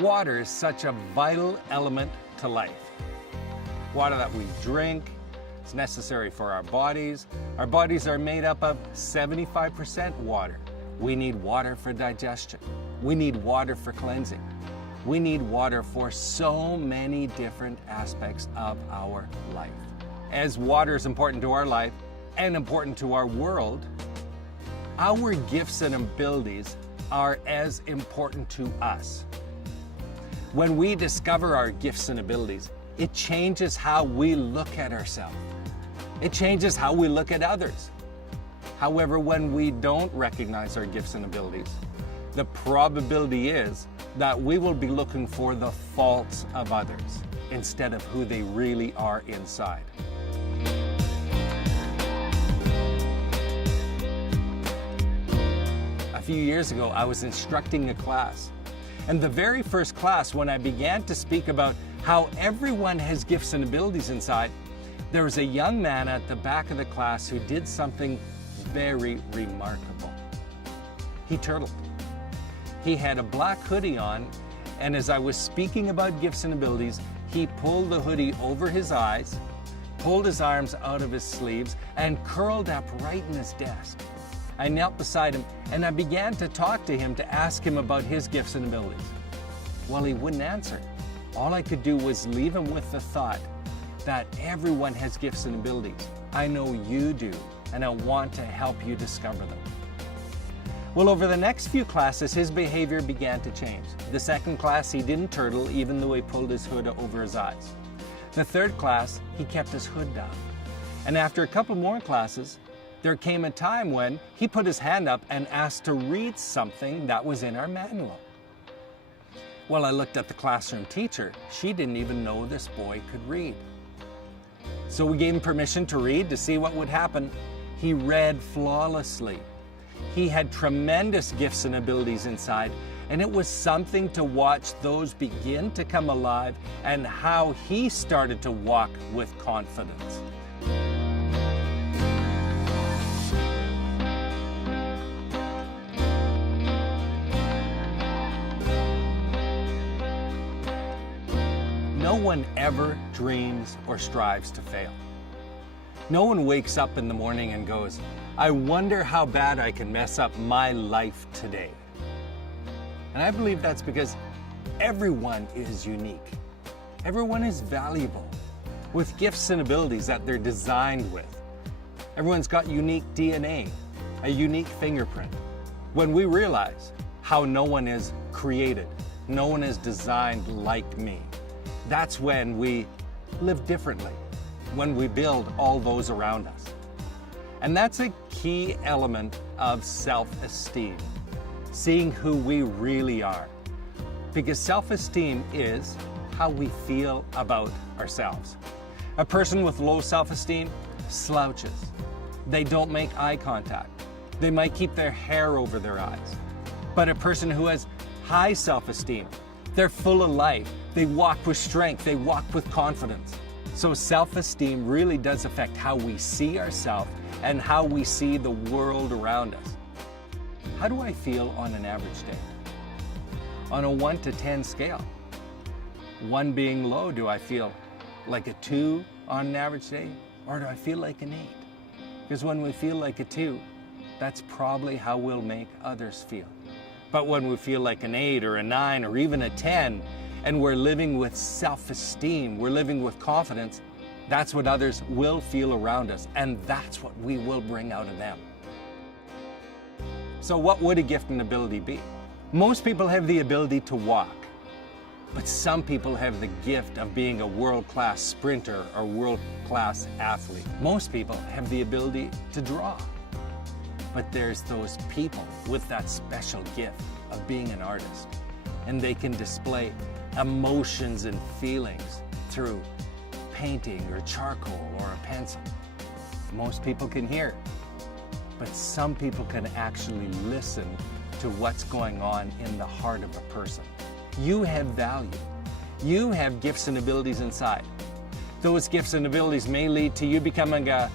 Water is such a vital element to life. Water that we drink is necessary for our bodies. Our bodies are made up of 75% water. We need water for digestion. We need water for cleansing. We need water for so many different aspects of our life. As water is important to our life and important to our world, our gifts and abilities are as important to us. When we discover our gifts and abilities, it changes how we look at ourselves. It changes how we look at others. However, when we don't recognize our gifts and abilities, the probability is that we will be looking for the faults of others instead of who they really are inside. A few years ago, I was instructing a class. And the very first class, when I began to speak about how everyone has gifts and abilities inside, there was a young man at the back of the class who did something very remarkable. He turtled. He had a black hoodie on, and as I was speaking about gifts and abilities, he pulled the hoodie over his eyes, pulled his arms out of his sleeves, and curled up right in his desk. I knelt beside him and I began to talk to him to ask him about his gifts and abilities. Well, he wouldn't answer. All I could do was leave him with the thought that everyone has gifts and abilities. I know you do, and I want to help you discover them. Well, over the next few classes, his behavior began to change. The second class, he didn't turtle, even though he pulled his hood over his eyes. The third class, he kept his hood down. And after a couple more classes, there came a time when he put his hand up and asked to read something that was in our manual. Well, I looked at the classroom teacher. She didn't even know this boy could read. So we gave him permission to read to see what would happen. He read flawlessly. He had tremendous gifts and abilities inside, and it was something to watch those begin to come alive and how he started to walk with confidence. No one ever dreams or strives to fail. No one wakes up in the morning and goes, I wonder how bad I can mess up my life today. And I believe that's because everyone is unique. Everyone is valuable with gifts and abilities that they're designed with. Everyone's got unique DNA, a unique fingerprint. When we realize how no one is created, no one is designed like me, that's when we live differently, when we build all those around us. And that's a key element of self-esteem, seeing who we really are. Because self-esteem is how we feel about ourselves. A person with low self-esteem slouches. They don't make eye contact. They might keep their hair over their eyes. But a person who has high self-esteem, they're full of life. They walk with strength. They walk with confidence. So self-esteem really does affect how we see ourselves and how we see the world around us. How do I feel on an average day? On a 1 to 10 scale. 1 being low, do I feel like a 2 on an average day? Or do I feel like an 8? Because when we feel like a 2, that's probably how we'll make others feel. But when we feel like an 8 or a 9 or even a 10, and we're living with self-esteem, we're living with confidence, that's what others will feel around us, and that's what we will bring out of them. So what would a gift and ability be? Most people have the ability to walk, but some people have the gift of being a world-class sprinter or world-class athlete. Most people have the ability to draw. But there's those people with that special gift of being an artist, and they can display emotions and feelings through painting or charcoal or a pencil. Most people can hear, but some people can actually listen to what's going on in the heart of a person. You have value. You have gifts and abilities inside. Those gifts and abilities may lead to you becoming a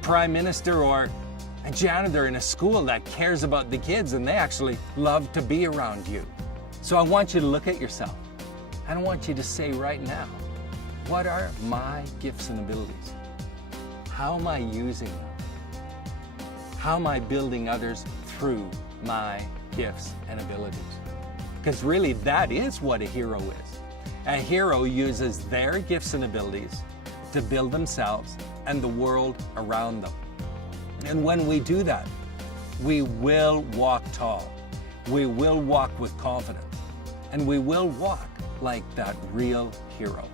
prime minister or a janitor in a school that cares about the kids and they actually love to be around you. So I want you to look at yourself And I want you to say right now, what are my gifts and abilities? How am I using them? How am I building others through my gifts and abilities? Because really, that is what a hero is. A hero uses their gifts and abilities to build themselves and the world around them. And when we do that, we will walk tall. We will walk with confidence. And we will walk like that real hero.